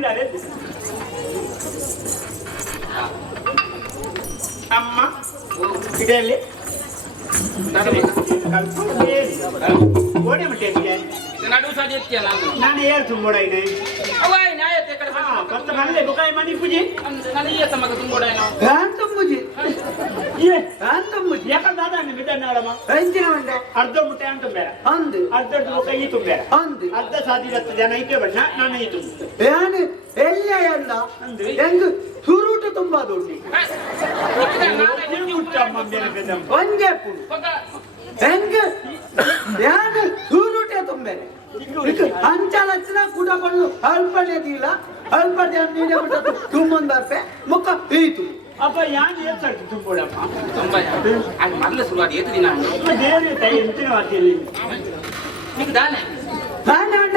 ಗಿಡಾರೆ ಅಮ್ಮ ಇದೆಯಲ್ಲಿ ಗೋಡೆ ಮಟ್ಟೆ ನಡು ಸಾಧ್ಯತೆ ನಾನು ಹೇಳ್ತೀನಿ ಗೋಡಾಯಿನೇ ಅವಾಯ್ ನಾಯತೆ ಕಡೆ ಕತ್ತ ಮನೆ ಬುಕಾಯಿ ಮನಿ ಪೂಜೆ ನನಗೆ ತಮಗ ತುಂಬೋಡಾಯನೋ ಅಂತಂಬುಜಿ ಅಂತಂಬುಜಿ ಯಾಕ ದಾದಾ ಬಿದ್ದಣ್ಣಳಮ್ಮ ಎಂಚಿನ ಮಂಡೆ ಅರ್ಧ ಮುಟ್ಟೆ ಅಂತ ಬೇಡ ಅಂದು ಅರ್ಧ ಬುಕಾಯಿ ಈ ತುಂಬೇಡ ಅಂದು ಅರ್ಧ ಸಾಧಿರತ್ತು ಜನ ಐತೆ ಬಣ್ಣ ನಾನು ಇದು ಯಾನು ಎಲ್ಲ ಎಲ್ಲ ಹೆಂಗ್ ಸುರುಟು ತುಂಬಾ ದೊಡ್ಡ ಒಂದೇ ಪುಡು ಹೆಂಗ್ ಯಾನು ಸುರುಟೆ ತುಂಬೆನೆ ಅಂಚಲಚ್ಚಿನ ಕುಡಕೊಂಡು ಅಲ್ಪನೇದಿಲ್ಲ ಅಲ್ಪನೆ ನೀಡೆ ಬಿಟ್ಟು ತುಂಬೊಂದರ್ಪೆ ಮುಖ ಈತು ಅಪ್ಪ ಯಾನ್ ಏರ್ಸಾಡ್ತು ತುಂಬೋಡಮ್ಮ ತುಂಬ ಅದು ಮೊದಲು ಶುರುವಾದ ಏತು ದಿನ ದೇವ್ರ ತಾಯಿ ಎಂತಿನ ವಾದ್ಯಲ್ಲಿ ನಿಂಗೆ ದಾನೆ ನಾನಂಡ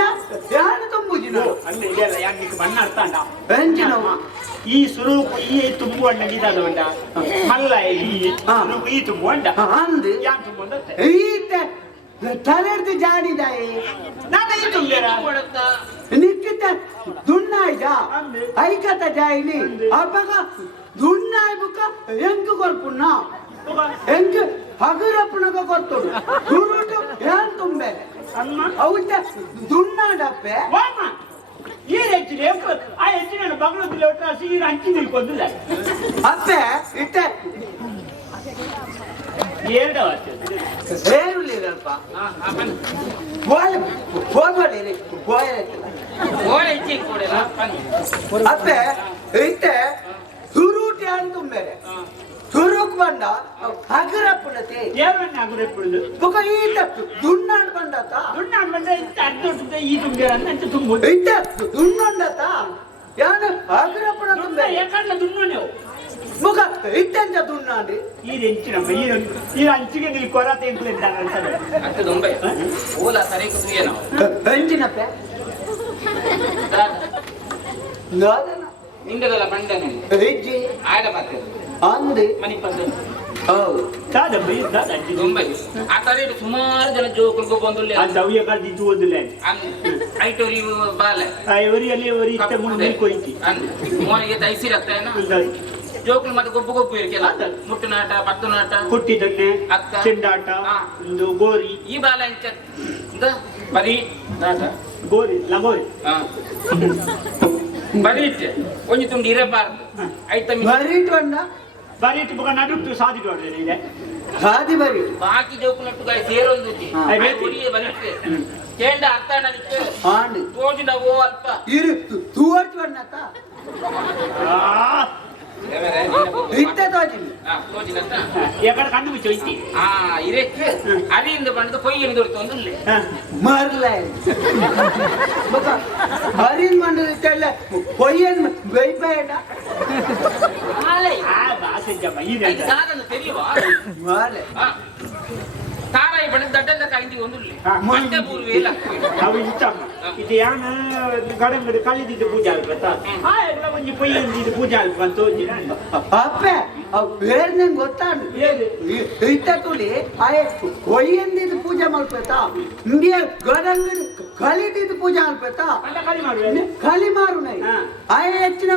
ಯಾನು ತುಂಬುಜಿನ ಅಲ್ಲಿ ಇದೆಯಲ್ಲ ಯಾಕೆ ಬಣ್ಣ ಅರ್ಥ ಅಂಡ ಎಂಚಿನವ ಈ ಸ್ವರೂಪ ಈ ತುಂಬು ಅಣ್ಣ ಗೀತಾದ ಉಂಡ ಮಲ್ಲ ಈ ತುಂಬು ಅಂಡ ಅಂದು ಯಾನ್ ತುಂಬು ಅಂತ ಈತ ತಲೆಡ್ದು ಜಾಡಿದಾಯಿ ನಾನು ಈ ತುಂಬೇರ ನಿಕ್ಕಿತ ದುಣ್ಣಾಯ್ದ ಐಕತ ಜಾಯಿನಿ ಅಪ್ಪಗ ದುಣ್ಣಾಯ್ ಬುಕ್ಕ ಎಂಕ್ ಕೊರ್ಪುಣ್ಣ ಎಂಕ್ ಹಗುರಪ್ಪನಗ ಕೊರ್ತುಡು ಸುರುಟು ಏನ್ ತುಂಬೆ ಅಮ್ಮ ಅವತ್ತ ದುಣ್ಣಾಡಪ್ಪೆ ವಾಮ ಈ ಹೆಚ್ಚಿಗೆ ಆ ಹೆಚ್ಚಿನ ಬಗಳದಿಲ್ಲ ಒಟ್ಟು ಸೀರೆ ಹಂಚಿ ನಿಲ್ಕೊಂಡಿಲ್ಲ ಅಪ್ಪೆ ಇಟ್ಟೆ ಎರಡು ಏರುಲಿರಲ್ಪ ಹೋಗ್ಬೇಡಿ ಓಲೆ ಹೆಚ್ಚಿ ಕೊಡಿಲ್ಲ ಅಪ್ಪೆ ಇಟ್ಟೆ ಸುರುಟಿ ಅಂತ ಬೇರೆ ಸುರುಕ್ ಬಂದ ಹಗರಪ್ಪನತೆ ದೇವರನ್ನ ಆಗುರೆಪ್ಪುದು ಬೊಕ ಈತ ದುಣ್ಣಾಡ್ ಬಂದತ ದುಣ್ಣಾಡ್ ಬಂದ್ರೆ ಅರ್ಧ ಈ ತುಂಬೇರ ಅಂತ ತುಂಬ ಇಟ್ಟ ದುಣ್ಣೊಂಡತ ಯಾನ ಹಗರಪ್ಪನ ತುಂಬೆ ಯಾಕಂದ್ರೆ ದುಣ್ಣು ನೀವು ಮುಖ ಇಟ್ಟಂತ ದುಣ್ಣಾಡಿ ಈ ಹೆಂಚಿನ ಈ ಹಂಚಿಗೆ ನಿಲ್ ಕೊರತೆ ಎಂಟ್ಲಿದ್ದಾನೆ ಅಂತ ಅಂತ ದೊಂಬೆ ಓಲ ಸರಿಕು ಏನೋ ಹೆಂಚಿನಪ್ಪೆ ನಿಂಗದಲ್ಲ ಬಂಡನೆ ಹೆಜ್ಜಿ ಆಡ ಮತ್ತೆ ಅಂದು ಮನಿ ಪದ್ಧತಿ ಹೌದು ದೊಂಬೆ ಆ ತರ ಸುಮಾರು ಜನ ಜೋಕುಲ್ಗೋ ಬಂದುಲ್ಲೆ ಆ ದವ್ಯ ಕರ್ದಿದ್ದು ಓದಿಲ್ಲ ಐಟೋರಿ ಬಾಲೆ ಇವರಿಯಲ್ಲಿ ಅವರಿ ಇಷ್ಟ ಮುಂದೆ ಕೊಯ್ತಿ ಮೋನಿಗೆ ತೈಸಿರತ್ತೇನ ಜೋಕುಲು ಮತ್ತೆ ಗೊಬ್ಬು ಗೊಬ್ಬು ಇರ್ಕೆಲ್ಲ ಮುಟ್ಟುನಾಟ ಪತ್ತುನಾಟ ಕುಟ್ಟಿದಣ್ಣೆ ಅಕ್ಕ ಚೆಂಡಾಟ ಒಂದು ಗೋರಿ ಈ ಬಾಲ ಎಂಚ ಬರೀ ನಾಟ ಗೋರಿ ಲಗೋರಿ ಬರೀ ಇಟ್ಟೆ ಒಂಜಿ ತುಂಡು ಇರಬಾರ್ದು ಐತ ಬರೀಟ್ ಬಂದ ಬರೀಟ್ ಬುಗ ನಡುಟ್ಟು ಸಾದಿಟ್ಟು ಹೊಡ್ರಿ ಇದೆ ಹಾದಿ ಬರಿ ಬಾಕಿ ಜೋಕುಲು ನಟ್ಟುಗಾಯ ಸೇರೊಂದು ಗುಡಿಯೇ ಬರೀತೆ ಕೇಂಡ ಅರ್ಥ ನನಗೆ ಆಂಡ್ ತೋಜಿ ನಾವು ಅಲ್ಪ ಇರು ತೂವರ್ತಿ ಬಣ್ಣತ ಇತ್ತೆ ತೋಜಿನಿ ಯಾಕಡೆ ಕಣ್ಣು ಬಿಚ್ಚು ಐತಿ ಇರಕ್ಕೆ ಅರಿಯಿಂದ ಬಂದು ಕೊಯ್ಯಲ್ಲಿ ದೊಡ್ತು ಒಂದುಲ್ಲೆ ಮರ್ಲೆ ಬೊಕ ಹರಿನ್ ಮಂಡದ ಇಟ್ಟಲ್ಲ ಕೊಯ್ಯನ್ ಬೈಬೇಡ ಭಾಷೆ ಜಮ ಇದೆ ಸಾಧನ ತೆರೆಯುವ ಮಾಲೆ ತಾರಾಯಿ ಬಣ್ಣ ದಡ್ಡದ ಕಾಯ್ದಿ ಒಂದುಲ್ಲೆ ಮಂಡೆ ಪೂರ್ವ ಇಲ್ಲ ಅವು ಇಷ್ಟಮ್ಮ ಇದು ಯಾನ ಗಡಂಗಡಿ ಕಲ್ಲಿದ್ದು ಪೂಜೆ ಆಗ್ಬೇಕ ಎಲ್ಲ ಒಂಜಿ ಪೊಯ್ಯಂದಿದ್ದು ಪೂಜೆ ಆಗ್ಬಂತ ಅಪ್ಪೆ ಅವ್ ಬೇರೆ ನಂಗೆ ಗೊತ್ತಾಡು ಇತ್ತ ತುಳಿ ಆಯ್ ಕೊಯ್ಯಂದಿದ್ದು ಪೂಜೆ ಮಾಡ್ಬೇತಾ ಹಿಂಗೆ ಗಡಂಗಡಿ ಕಲಿದಿದ್ದು ಪೂಜೆ ಮಾಡ್ಬೇತಾ ಅಲ್ಲ ಖಾಲಿ ಮಾಡುವೆ ಖಾಲಿ ಮಾರು ನೈ ಆಯ್ ಹೆಚ್ಚಿನ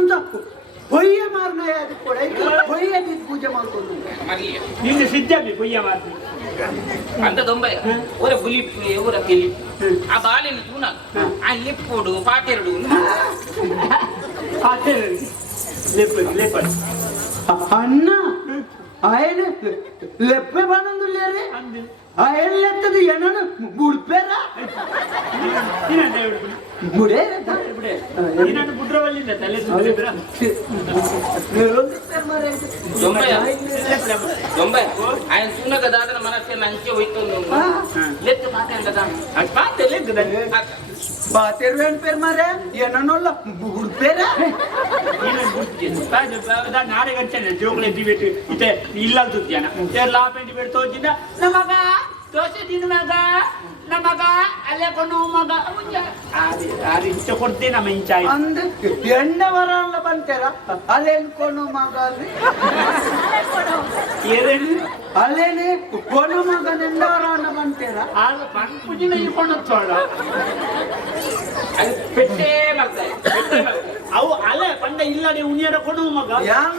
ಕೊಯ್ಯ ಮಾರು ನೈ ಅದಕ್ಕೆ ಕೂಡ ಕೊಯ್ಯದಿದ್ದು ಪೂಜೆ ಮಾಡ್ಕೊಂಡು ಮರಿಯ ನಿನ್ನ ಸಿದ್ಧಮ್ಮಿ ಪೊಯ್ಯ ಮಾಡ್ತೀನಿ ಅಂತ ದೊಂಬೈ ಊರ ಬುಲಿಪ್ ಊರ ಕೆಲಿ ಆ ಬಾಲಿನ ತೂನ ಆ ಲಿಪ್ಪುಡು ಪಾಟೆರಡು ಅಣ್ಣ ఆయన లెప్పే బాగుంది లేరే ఆయన లెత్తది ఎన్నను ముడిపేర ముడే ಬುಡ್ರವಲ್ಲಿಂದ ತಲೆ ದೊಂಬೈ ఆయన ತೂನಗ ದಾದನ ಮನಸ್ಸಿನ ಅಂಚೆ ಹೋಯ್ತು ಲೆತ್ತ ಪಾತೆ ಅಂದದ ಪಾತೆ బాతెరువేన్ పేరు మరే ఎన్ననోళ్ళ ముడిపేర ನಾಳೆ ಗಂಟೆ ಜೋಗುಳೆ ದಿಬಿಟ್ಟು ಇತ್ತೆ ಇಲ್ಲ ತುದ್ಯಾನ ಲಾಪೆಂಟಿ ಬಿಟ್ಟು ತೋಜಿನ ನಮಗ ದೋಸೆ ತಿನ್ನು ಮಗ ನಮಗ ಅಲ್ಲೇ ಕೊಂಡು ಮಗ ಅದು ಇಷ್ಟ ಕೊಡ್ತೀನಿ ನಮ್ಮ ಇಂಚಾಯಿ ಅಂದ ಎಂಡ ವರಾಳ ಬಂತೇರ ಅಲ್ಲೇನ್ ಕೊಂಡು ಮಗ ಅಲ್ಲೇನೆ ಕೊಂಡು ಮಗ ಎಂಡ ವರಾಳ ಬಂತೇರ ಆಗ ಪಂಪುಜಿನ ಇಳ್ಕೊಂಡು ಅದು ಪೆಟ್ಟೆ ಬರ್ತಾರೆ ಅಲ್ಲೇ ಪಂಡ ಇಲ್ಲದೆ ಉಣಿಯರ ಕೊಡು ಮಗ ಯಾನ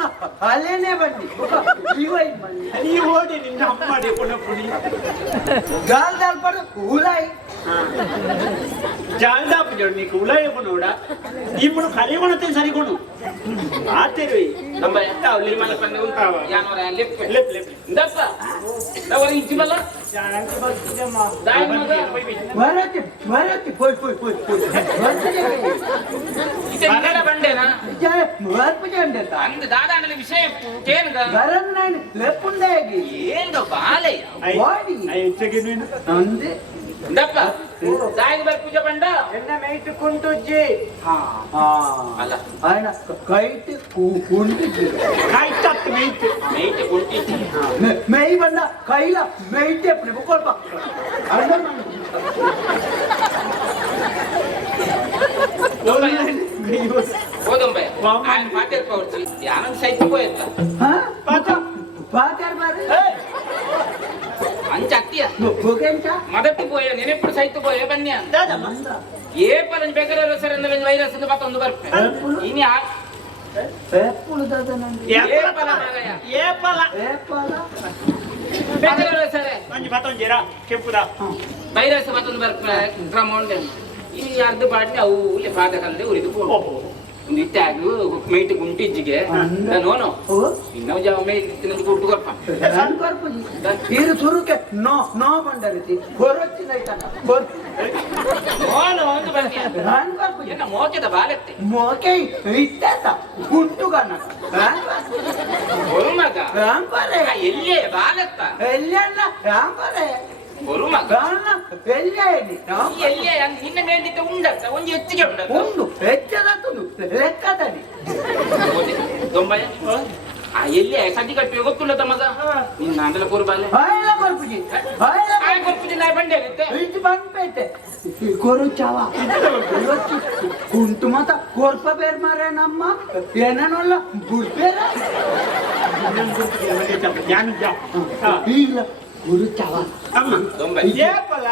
ಅಲ್ಲೇನೆ ಬನ್ನಿ ಇವೈ ಬನ್ನಿ ನೀವು ಓಡಿ ನಿನ್ನ ಅಮ್ಮಡಿ ಕೊಡ ಪುಡಿ ಗಾಲ್ದಾಲ್ ಪಡ ಉಲಾಯಿ ಜಾಲ್ದಾಪ್ ಜೋಡ್ ನೀಕು ಉಲಾಯ ಕೊನೋಡ ఇప్పుడు ಕರಿಗೊಣತೆ ಸರಿಗೊಣು ಆತೇರಿ ನಮ್ಮ ಎಂತಾವ್ ಲಿಮಲ ಪಂಡೆ ಉಂಟಾವ ಯಾನೋರ ಲೆಪ್ ಲೆಪ್ ಲೆಪ್ ದಪ್ಪ ದವರ ಇಜ್ಜಿಬಲ್ಲ ಜಾನಂತ ಬರ್ತಿದೆಮ್ಮ ದಾಯ ಮಗ ಮರತಿ ಮರತಿ ಪೋಯ್ ಪೋಯ್ ಪೋಯ್ ಪೋಯ್ ಇತೆ ನಿನ್ನ ಬಂಡೆನಾ ಜಯ ಮರ್ಪಜ ಅಂದತ ಅಂದ ದಾದಾಂಡಲ ವಿಷಯ ಕೇನ್ಗ ಗರನ್ ನೈನ್ ಲೆಪ್ಪುಂದಾಗಿ ಏನ್ಗ ಬಾಲೆಯ ಬಾಡಿ ಹೆಚ್ಚಿಗೆ ನೀನು ಅಂದೆ ದಪ್ಪ ದಾಯಿಗೆ ಬರ್ ಪೂಜೆ ಬಂಡ ಎನ್ನ ಮೇಯ್ತು ಕುಂಟುಜ್ಜಿ ಹಾ ಅಲ್ಲ ಆಯ್ನ ಕೈಟ್ ಕುಂಟಿದ್ದೆ ಕಾಯ್ತತ್ತು ಮೇಯ್ತು ನೈಟ್ ಕುಂಟಿಚ್ಚಿ ಮೇಯ್ ಬಂದ ಕೈಲ ಮೇಯ್ತೆ ಅಪ್ಪನೆ ಬುಕೊಲ್ಪ ಅಣ್ಣ ಹೋದಂಬ ఆయన మాట్లాడుకోవచ్చు ఆనంద్ సైతిపోయేద్దా ಹಾ ಪಾತಾರ್ ಬಾರೆ అంచ అత్తియ ಹೋಗೆಂಚ మొదటి పోయా నేను ఎప్పుడు సైతిపోయే బన్యా ದಾದಮ್ಮ ఏ పని బెగర సరే వైరస్ మತ್ತೊಂದು ಬರ್ತೆ ಇನಿ ಏಪುಳು ದಾದನಂದಿ ಏಪಲ ಮಗಯ ಏಪಲ ಏಪಲ బెగర సరే ಮಂಜು ಮತ್ತೊಂದು ಜರ ಕೆಂಪುದ వైరస్ మತ್ತೊಂದು ಬರ್ತೆ ಕ್ರಮೊಂಡೆ ಈ ಅರ್ಧ ಬಾಟ್ಲಿ ಅವು ಇಲ್ಲಿ ಪಾದಕಲ್ಲದೆ ಉರಿದು ಓಹೋ ನಿತ್ಯಾಗ್ಲು ಮೈಟ್ ಗುಂಟಿಜ್ಜಿಗೆ ನೋನು ಓ ಇನ್ನೂ ಜಾವ ಮೈಟ್ ತಿನ್ನದು ಗುಟ್ಟು ಕೊರ್ಪ ನಾನು ಬರ್ಪುಜಿ ಇರು ಸುರುಕೆ ನೋ ಬಂಡರಿತಿ ಹೊರಚ್ಚಿನ ಐತನ ನೋನು ಒಂದು ಬನ್ನಿ ನಾನು ಬರ್ಪುಜಿ ಎನ್ನ ಮೋಕೆದ ಬಾಲೆತ್ತೆ ಮೋಕೆ ಇತ್ತಾತ ಗುಂಟುಗನ ஒரு மக ರಾಂಪರೆ ಎಲ್ಲಿಯೇ ಬಾಲೆತ್ತ ಎಲ್ಲಣ್ಣ ರಾಂಪರೆ ஒரு ಮಗ ರಾಣ ಎಲ್ಲೇನಿ ಎಲ್ಲಿಯೇ ನಿನ್ನ ಮೇಲಿದ್ದ ಉಂಡತ್ತ ಒಂದು ಹೆಚ್ಚಿಗೆ ಉಂಡತ್ತ ಒಂದು ಹೆಚ್ಚದತ್ತುಂಡು ಲೆಕ್ಕದಲ್ಲಿ ದೊಂಬಯ ಆ ಎಲ್ಲಿಯೇ ಸಜ್ಜಿ ಕಟ್ಟಿ ಗೊತ್ತುಳ್ಳದ ಮಗ ನಿನ್ನ ಅಂದಲ ಕೂರ್ಬಾಲೆ ಹಾಯಲ ಬರ್ಪುಜಿ ಹಾಯಲ ಆ ಗೊತ್ತಿಲ್ಲ ನಾ ಬಂಡೆ ಇರುತ್ತೆ ಇದು ಬಂದ್ಪೈತೆ ಕೊರು ಚಾವ ಇವತ್ತು ಕುಂಟು ಮತ ಕೊರ್ಪ ಬೇರ್ ಮಾರೆ ನಮ್ಮ ಏನನ್ನಲ್ಲ ಗುಡ್ಬೇರ ಇಲ್ಲ ಗುರು ಚಾವ ಅಮ್ಮ ದೊಂಬಯ ಏಪಲ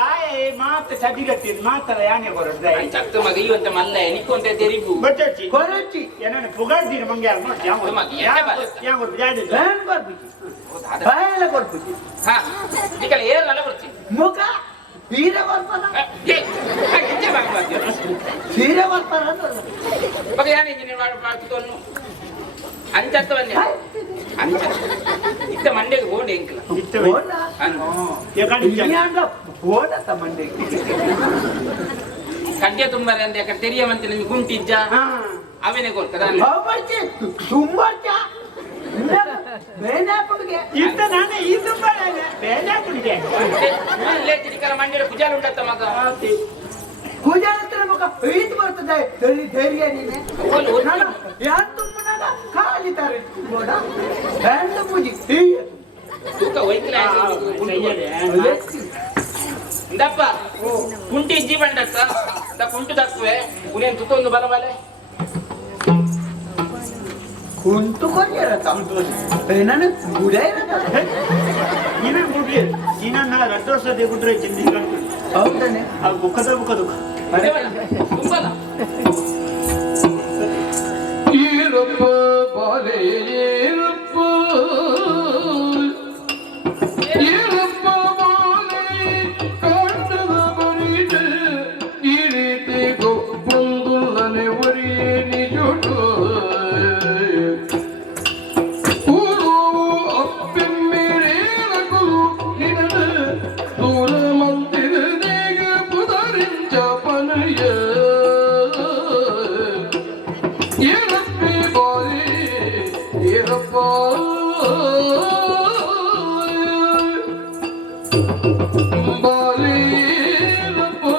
ಮಾತ ಸದಿಗತ್ತಿ ಮಾತಲ್ಲ ಯಾನೆ ಕೊರಡ್ದೆ ಚಕ್ತ ಮಗ ಇವಂತ ಮಲ್ಲ ಎನಿಕೊಂತ ತೆರಿಬು ಬಚ್ಚಿ ಕೊರಚಿ ಏನೋ ಪುಗಾಡ್ದಿರ ಮಂಗೆ ಅಲ್ಲ ಯಾಂಗ ಜಾಡಿ ಏನ್ ಬರ್ಪುಜಿ ಹಾಯಲ ಬರ್ಪುಜಿ ಹಾ ನಿಕಲ ಏರಲ್ಲ ಬರ್ತಿ ಮುಖ ಸೀರೆ ಬರ್ತಾರ ಗಿಜ್ಜೆ ಬಾಗ್ಬಾರ್ದು ಸೀರೆ ಬರ್ತಾರ ಮಗ ಯಾನೆ ಇಂಜಿನಿಯರ್ ಮಾಡ್ತಿದ್ದನ್ನು ಅಂಚತ್ತವನ್ನೇ ಅಂಚ ಇತ್ತ ಮಂಡೆಗೆ ಗೋಂಡೆ ಎಂಕಲ ಇತ್ತವೆ ಓಡ ಯಾಕಂದ್ರೆ ಇನ್ಯಾಂಗ ಓಡತ್ತ ಮಂಡೆ ಕಡ್ಡೆ ತುಂಬಾರೆ ಅಂತ ಯಾಕಂದ್ರೆ ತೆರಿಯಮಂತೆ ನಿಮ್ಗೆ ಗುಂಟಿಜ್ಜ ಅವನೇ ಕೊಡ್ತಾರ ಅವರ್ಚಿ ತುಂಬರ್ಚ ಬೇನಾಪುಡಿಗೆ ಇತ್ತ ನಾನೇ ಈ ತುಂಬಾನೆ ಬೇಜಾ ಕುಡಿಗೆ ತಿರಿಕಲ ಮಂಡ್ಯದ ಪೂಜಾಲ ಉಂಟತ್ತ ಮಗ ಪೂಜಾರತ್ರ ಮುಖ ಈತ್ ಬರ್ತದೆ ಧೈರ್ಯ ನೀನೆ ಯಾನ್ ತುಂಬನಾಗ ಕಾಲಿತಾರೆ ಗೋಡ ಬ್ಯಾಂಡ್ ಪೂಜಿ ತೂಕ ವೈಕಲ ಇಂದಪ್ಪ ಕುಂಟಿ ಇಜ್ಜಿ ಬಂಡತ್ತ ಇಂದ ಕುಂಟು ತಕ್ಕುವೆ ಉನೇನ್ ತುತ್ತೊಂದು ಬಲಬಲೆ ಕುಂಟು ಕೊರಿಯರತ್ತ ನಾನು ಗುಡ ಇರತ್ತ ನೀವೇ ಮುಗಿ ನೀನನ್ನ 2 ವರ್ಷ ದೇಗುಟ್ರೆ ಚಿಂದಿ ಕಂಡು ಹೌದಾನೆ ಆ ಬುಕ್ಕದ ತುಂಬಲ್ಲ ಈರಪ್ಪ ಬಾಲೆ ಈರಪ್ಪ ಈರಪ್ಪ ಬಾಲೆ ಕಾಂಡದ ಬರೀದೆ ಈ ರೀತಿ ಗೊಪ್ಪೊಂದುಲ್ಲನೆ ಒರಿಯೇ ನಿಜುಟು ಊರು ಅಪ್ಪೆಮ್ಮಿರೇನಕು ನಿನದ ದೂರ ಮಂತಿರ ದೇಗ ಪುದರಿಂಚ ಪನಯ ಏನಪ್ಪಿ ಬಾಲಿ ಏನಪ್ಪ ಬಾಲಿ ಏನಪ್ಪ ಓ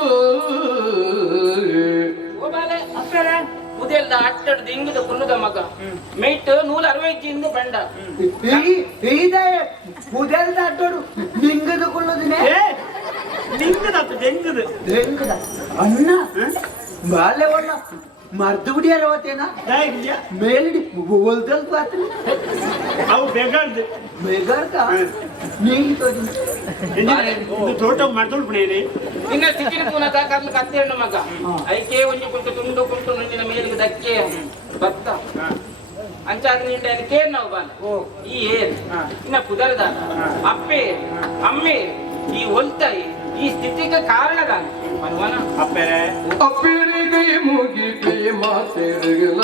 ಬಾಲೆ ಉದೆಲ್ದ ಅಟ್ಟಡ ದಿಂಗಿದ ಕುಲ್ಲುದ ಮಗ ಮೈಟ್ 165 ಇಂದ ಬಂಡ ಇದೆ ಪುದೆಲ್ದ ಅಡ್ಡೋಡು ನಿಂಗದು ಕೊಳ್ಳೋದಿನೇ ಏ ನಿಂಗದ ದೆಂಗದ ಹೆಂಗದ ಅಣ್ಣ ಬಾಲ್ಯ ಒಳ್ಳ ಮರ್ದು ಬಿಡಿಯಾರ ಅವತ್ತೇನ ದಾಯಿಗ್ಯ ಮೇಲಿಡಿ ಒಲ್ದಲ್ ಬಾತ್ರಿ ಅವು ಬೆಗಾಡ್ದು ಬೇಗಾರ್ಕ ನೀಗಿ ತೋಡಿ ಇದು ತೋಟ ಮಾಡ್ತೊಳ್ ಬಿಡೇರಿ ನಿನ್ನ ಸ್ಥಿತಿನ ಪುನಃ ಕರ್ಲು ಕತ್ತೇಣ ಮಗ ಐಕೆ ಒಂಜಿ ಕುಂಟು ತುಂಡು ಕುಂಟು ನಂದಿನ ಮೇಲಿಗೆ ದಕ್ಕೆ ಭತ್ತ ಅಂಚಾದ ನಿಂಡ ಕೇರ್ ನಾವು ಬಾನ ಈ ಏನ್ ಇನ್ನ ಕುದರದ ಅಪ್ಪೆ ಅಮ್ಮೆ ಈ ಒಲ್ತಾಯಿ ಈ ಸ್ಥಿತಿಗೆ ಕಾರಣದ ಮನುವನ ಅಪ್ಪೆರೆ ಅಪ್ಪೇರಿ ಕೈ ಮುಗಿ ಪ್ರೇಮ ಸೇರಗಲ